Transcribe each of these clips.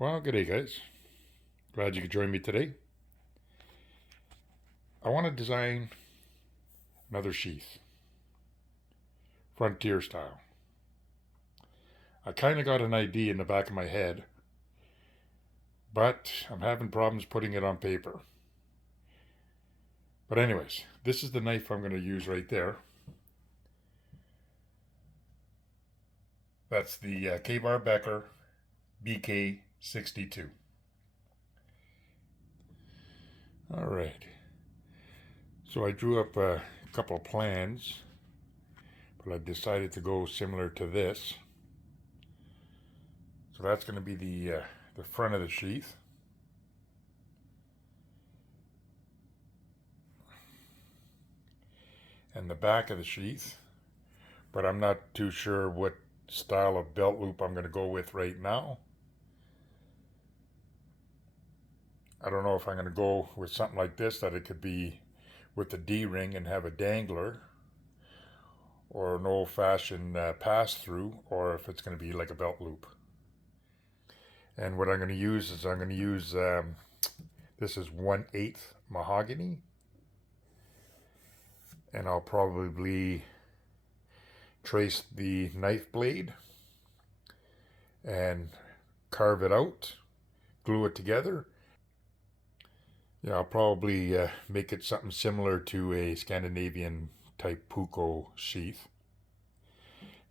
Well, good day, guys. Glad you could join me today. I want to design another sheath, frontier style. I kind of got an idea in the back of my head, but I'm having problems putting it on paper. But anyways, this is the knife I'm going to use right there. That's the Becker BK62. All right. So I drew up a couple of plans, but I decided to go similar to this. So that's going to be the front of the sheath. And the back of the sheath, but I'm not too sure what style of belt loop I'm going to go with right now. I don't know if I'm going to go with something like this, that it could be with the D-ring and have a dangler, or an old-fashioned pass-through, or if it's going to be like a belt loop. And what I'm going to use is this is 1/8 mahogany, and I'll probably trace the knife blade and carve it out, glue it together. Yeah, I'll probably make it something similar to a Scandinavian type puukko sheath.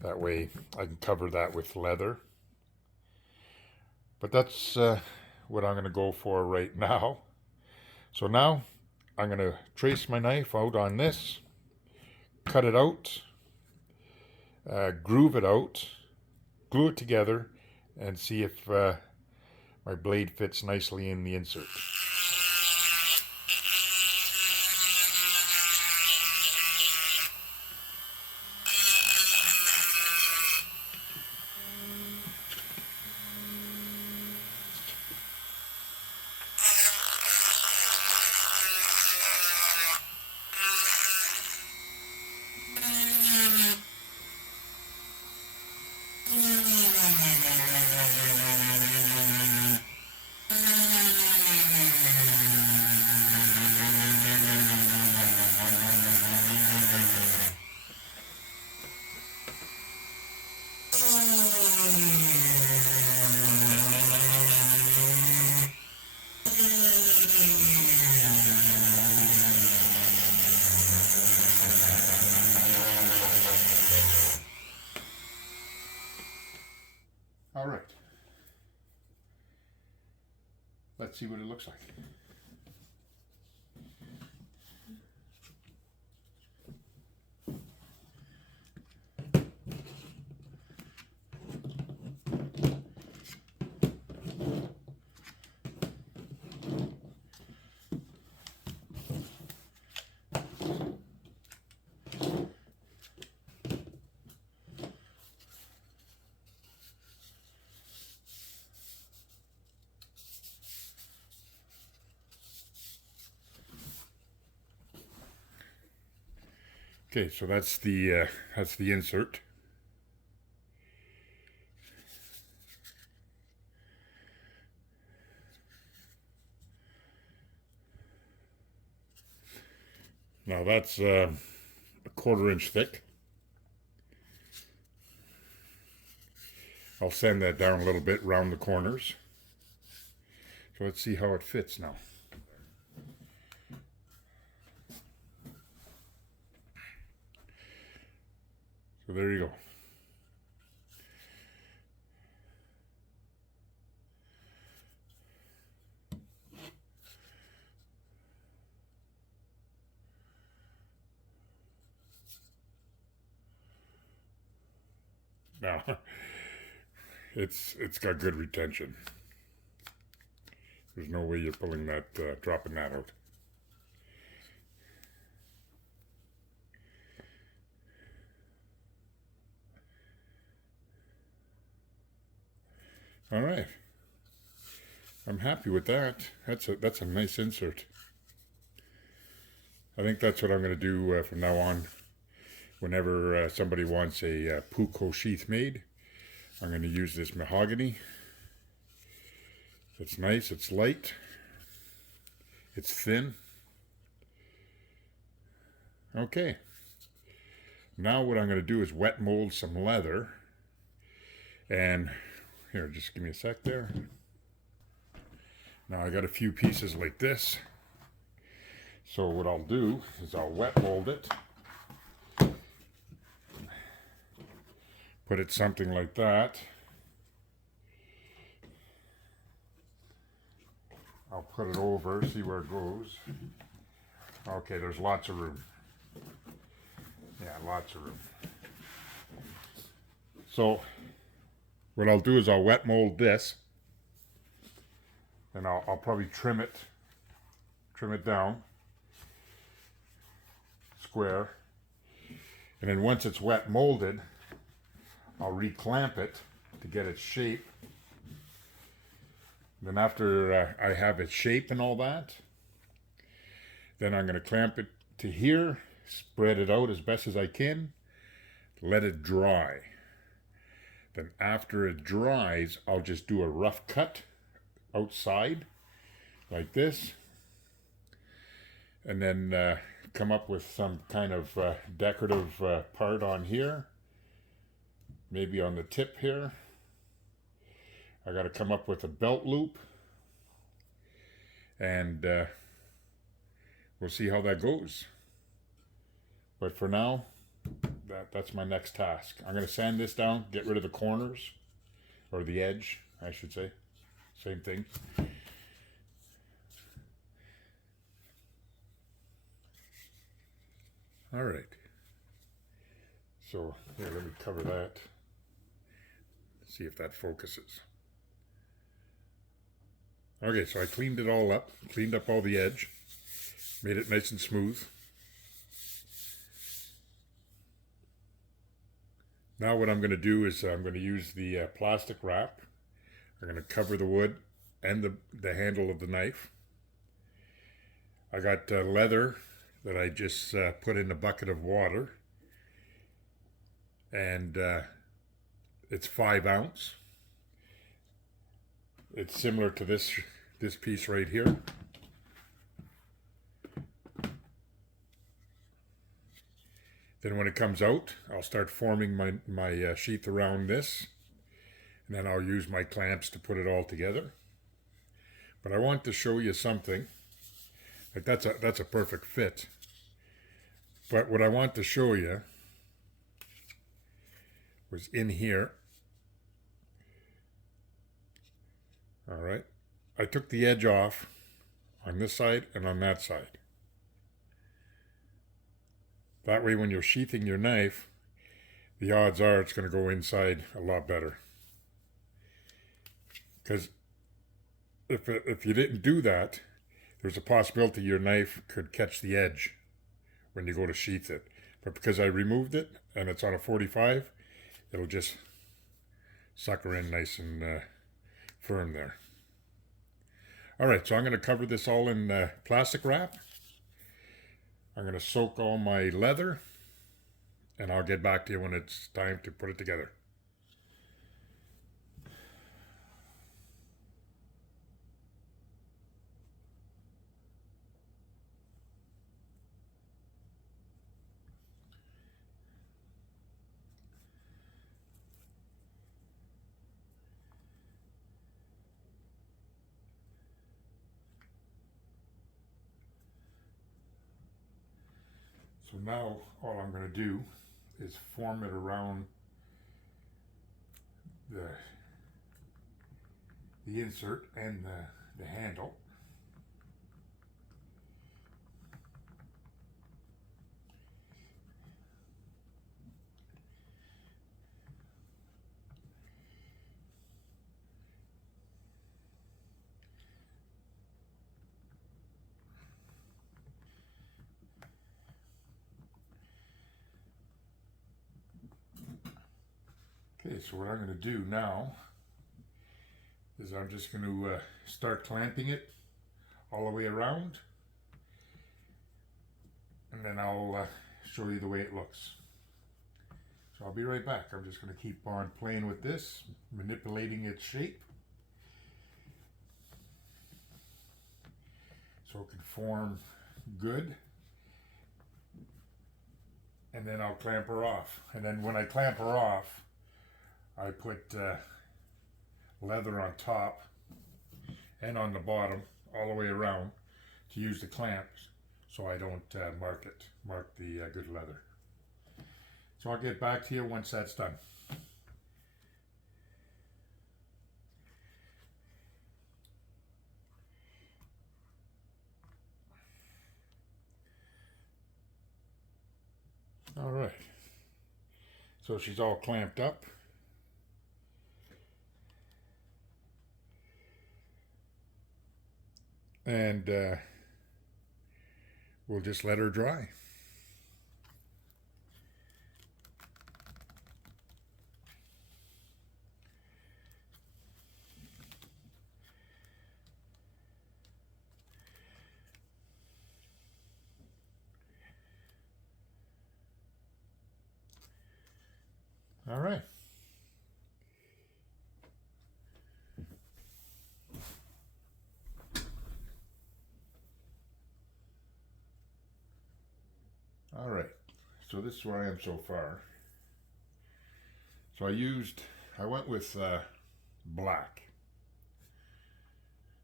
That way I can cover that with leather. But that's what I'm going to go for right now. So now I'm going to trace my knife out on this, cut it out, groove it out, glue it together, and see if my blade fits nicely in the insert. All right, let's see what it looks like. Okay, so that's the insert. Now that's a 1/4 inch thick. I'll sand that down a little bit around the corners. So let's see how it fits now. So there you go. Now, it's got good retention. There's no way you're pulling that, dropping that out. All right, I'm happy with that. That's a nice insert. I think that's what I'm going to do from now on. Whenever somebody wants a puukko sheath made, I'm going to use this mahogany It's nice, it's light, it's thin. Okay. Now what I'm going to do is wet mold some leather. And here, just give me a sec there. Now I got a few pieces like this. So what I'll do is I'll wet mold it. Put it something like that. I'll put it over, see where it goes. Okay, there's lots of room. Yeah, lots of room. So what I'll do is I'll wet mold this, and I'll probably trim it down square, and then once it's wet molded, I'll reclamp it to get its shape. Then after I have its shape and all that, then I'm going to clamp it to here, spread it out as best as I can, let it dry. Then after it dries, I'll just do a rough cut outside like this, and then come up with some kind of decorative part on here, maybe on the tip here. I got to come up with a belt loop, and we'll see how that goes. But for now, that's my next task. I'm going to sand this down, get rid of the corners, or the edge, I should say. Same thing. All right. So here, let me cover that. See if that focuses. Okay, so I cleaned it all up, cleaned up all the edge, made it nice and smooth. Now what I'm going to do is I'm going to use the plastic wrap. I'm going to cover the wood and the handle of the knife. I got leather that I just put in a bucket of water, and it's 5 ounce. It's similar to this piece right here. Then when it comes out, I'll start forming my sheath around this, and then I'll use my clamps to put it all together. But I want to show you something. Like that's a perfect fit. But what I want to show you was in here. All right. I took the edge off on this side and on that side. That way when you're sheathing your knife, the odds are it's going to go inside a lot better. Because if you didn't do that, there's a possibility your knife could catch the edge when you go to sheath it. But because I removed it and it's on a 45, it'll just sucker in nice and firm there. All right, so I'm going to cover this all in plastic wrap. I'm going to soak all my leather, and I'll get back to you when it's time to put it together. So now all I'm going to do is form it around the insert and the handle. Okay, so what I'm going to do now is I'm just going to start clamping it all the way around, and then I'll show you the way it looks. So I'll be right back. I'm just going to keep on playing with this, manipulating its shape. so it can form good. And then I'll clamp her off. And then when I clamp her off, I put leather on top and on the bottom all the way around to use the clamps so I don't mark the good leather. So I'll get back to you once that's done. All right, so she's all clamped up. And we'll just let her dry. All right. All right. So this is where I am so far. So I went with black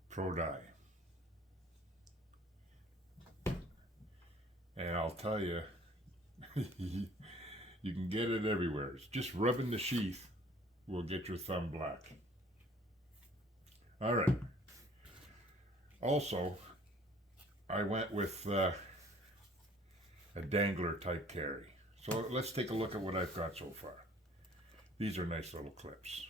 Pro Dye. And I'll tell you, you can get it everywhere. It's just rubbing the sheath will get your thumb black. All right. Also, I went with a dangler type carry. So let's take a look at what I've got so far. These are nice little clips.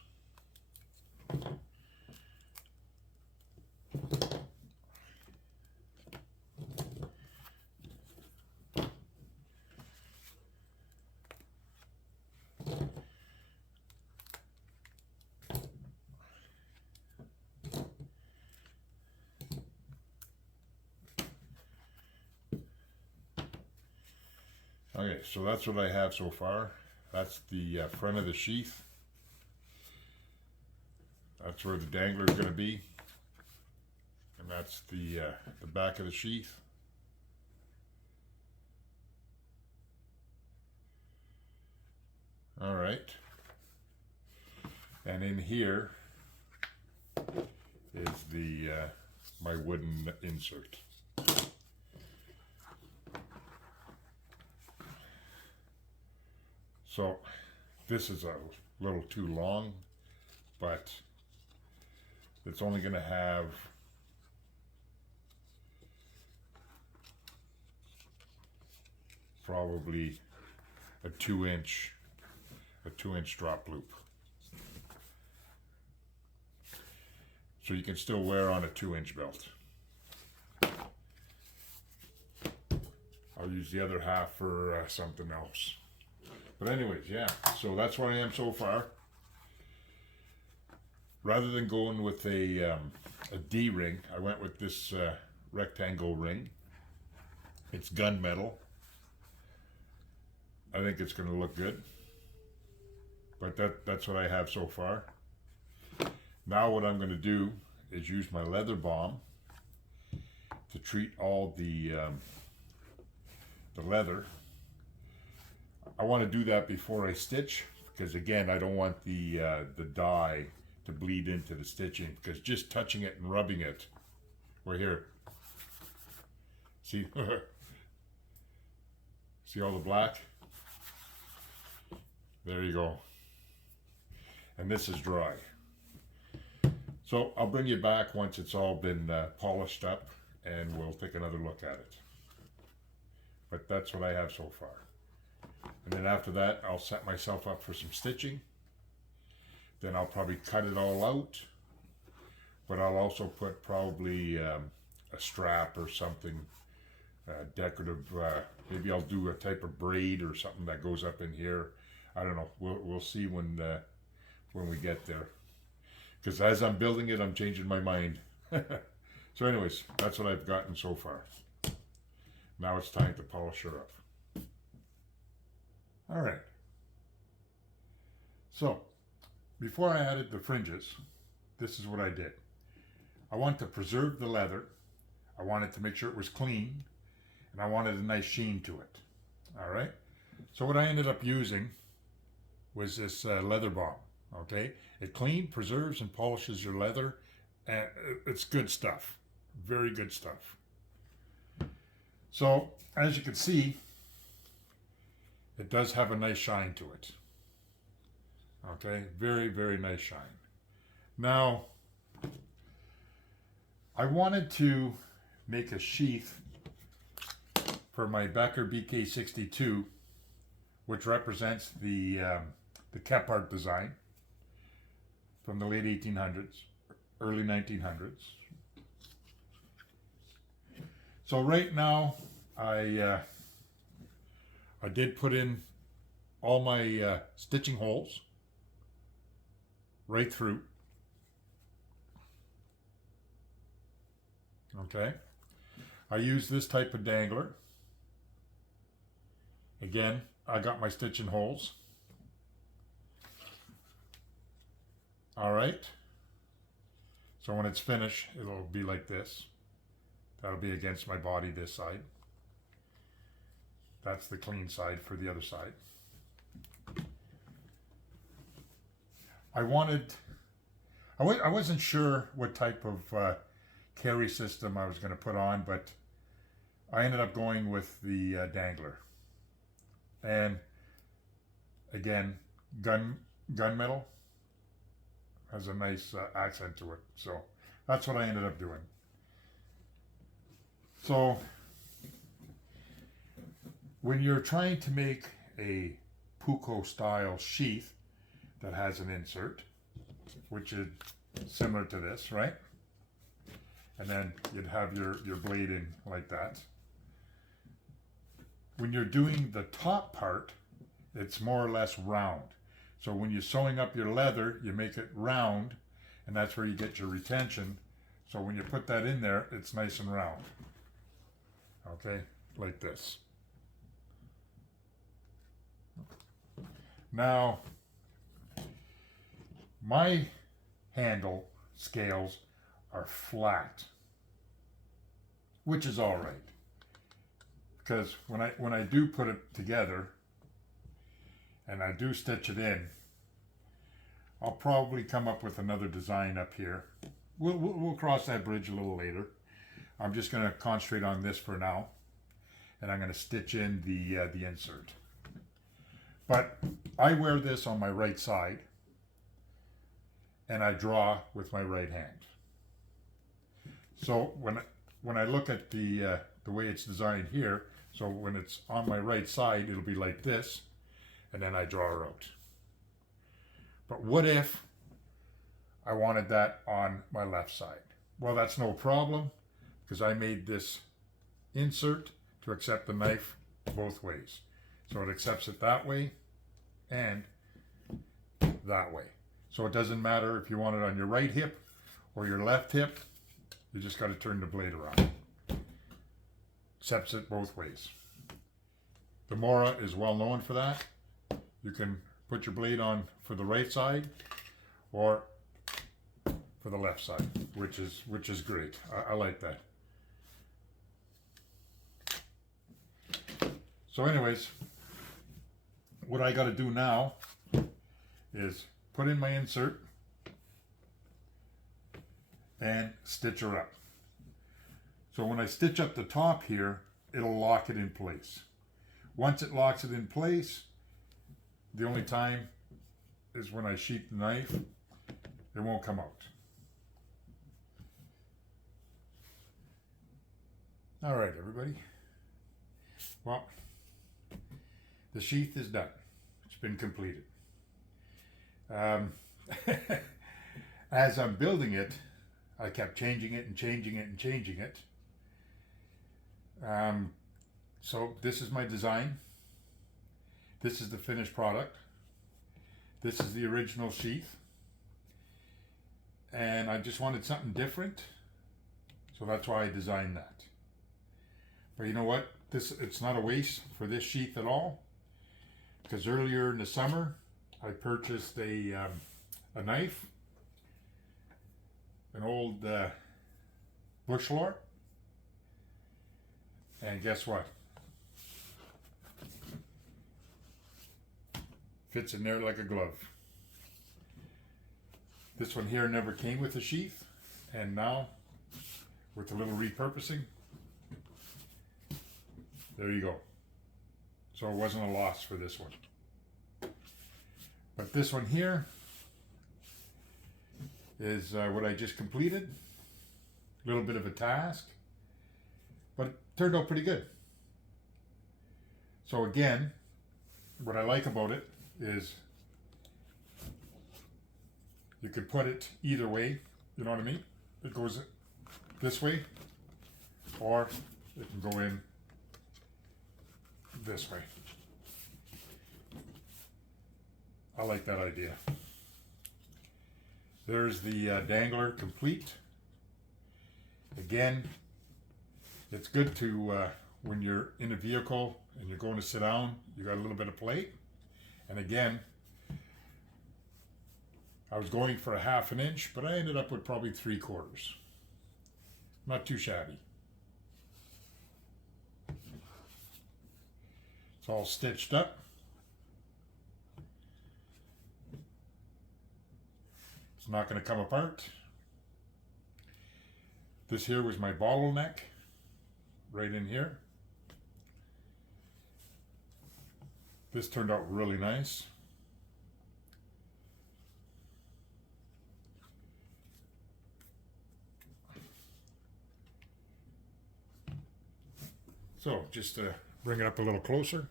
Okay, so that's what I have so far. That's the front of the sheath. That's where the dangler is going to be. And that's the back of the sheath. All right. And in here is the my wooden insert. So this is a little too long, but it's only going to have probably a 2-inch drop loop. So you can still wear on a 2-inch belt. I'll use the other half for something else. But anyways, yeah, so that's where I am so far. Rather than going with a D-ring, I went with this rectangle ring. It's gunmetal. I think it's going to look good. But that's what I have so far. Now what I'm going to do is use my leather balm to treat all the leather. I want to do that before I stitch, because again, I don't want the dye to bleed into the stitching, because just touching it and rubbing it, right here, see, see all the black? There you go. And this is dry. So I'll bring you back once it's all been polished up, and we'll take another look at it. But that's what I have so far. And then after that, I'll set myself up for some stitching. Then I'll probably cut it all out. But I'll also put probably a strap or something decorative. Maybe I'll do a type of braid or something that goes up in here. I don't know. We'll see when we get there. Because as I'm building it, I'm changing my mind. So anyways, that's what I've gotten so far. Now it's time to polish her up. All right. So, before I added the fringes, this is what I did. I want to preserve the leather. I wanted to make sure it was clean, and I wanted a nice sheen to it. All right. So what I ended up using was this leather balm. Okay. It cleans, preserves, and polishes your leather, and it's good stuff. Very good stuff. So as you can see, it does have a nice shine to it. Okay. Very, very nice shine. Now, I wanted to make a sheath for my Becker BK62, which represents the Kephart design from the late 1800s, early 1900s. So right now, I did put in all my stitching holes right through. Okay. I use this type of dangler. Again, I got my stitching holes. All right. So when it's finished, it'll be like this. That'll be against my body, this side. That's the clean side for the other side. I wasn't sure what type of carry system I was going to put on, but I ended up going with the dangler. And again, gunmetal has a nice accent to it. So that's what I ended up doing. So when you're trying to make a puukko style sheath that has an insert, which is similar to this, right? And then you'd have your blade in like that. When you're doing the top part, it's more or less round. So when you're sewing up your leather, you make it round, and that's where you get your retention. So when you put that in there, it's nice and round. Okay, like this. Now, my handle scales are flat, which is all right. Because when I do put it together and I do stitch it in, I'll probably come up with another design up here. We'll cross that bridge a little later. I'm just going to concentrate on this for now, and I'm going to stitch in the insert. But I wear this on my right side, and I draw with my right hand. So when I look at the way it's designed here, so when it's on my right side, it'll be like this, and then I draw her out. But what if I wanted that on my left side? Well, that's no problem, because I made this insert to accept the knife both ways. So it accepts it that way and that way. So it doesn't matter if you want it on your right hip or your left hip, you just got to turn the blade around. Accepts it both ways. The Mora is well known for that. You can put your blade on for the right side or for the left side, which is great. I like that. So anyways, what I got to do now is put in my insert and stitch her up. So when I stitch up the top here, it'll lock it in place. Once it locks it in place, the only time is when I sheath the knife, it won't come out. All right, everybody. Well, the sheath is done. It's been completed. As I'm building it, I kept changing it and changing it and changing it. So this is my design. This is the finished product. This is the original sheath. And I just wanted something different. So that's why I designed that. But you know what? It's not a waste for this sheath at all. Because earlier in the summer, I purchased a knife, an old bush lore, And guess what? Fits in there like a glove. This one here never came with a sheath, and now with a little repurposing, there you go. So it wasn't a loss for this one. But this one here is what I just completed. A little bit of a task, but it turned out pretty good. So again, what I like about it is you could put it either way, you know what I mean? It goes this way, or it can go in this way. I like that idea. There's the dangler complete. Again, it's good to, when you're in a vehicle and you're going to sit down, you got a little bit of play. And again, I was going for a 1/2 inch, but I ended up with probably 3/4. Not too shabby. It's all stitched up. It's not going to come apart. This here was my bottleneck, right in here. This turned out really nice. So just to bring it up a little closer.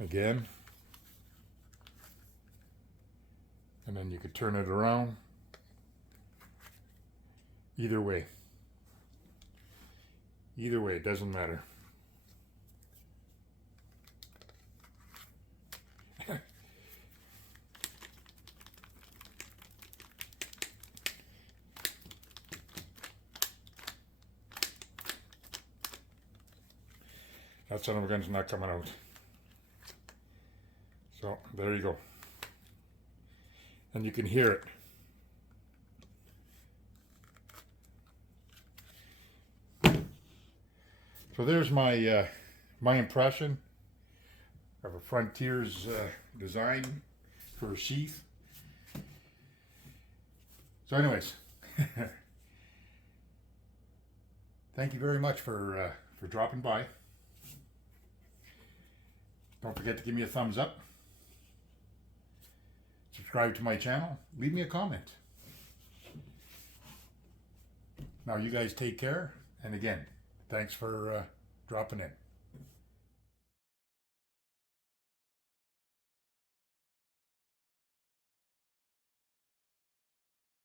Again, and then you could turn it around either way. Either way, it doesn't matter. That son of a gun's not coming out. So there you go. And you can hear it. So there's my my impression of a Frontier's design for a sheath. So anyways, thank you very much for dropping by. Don't forget to give me a thumbs up. Subscribe to my channel. Leave me a comment. Now you guys take care. And again, thanks for dropping in.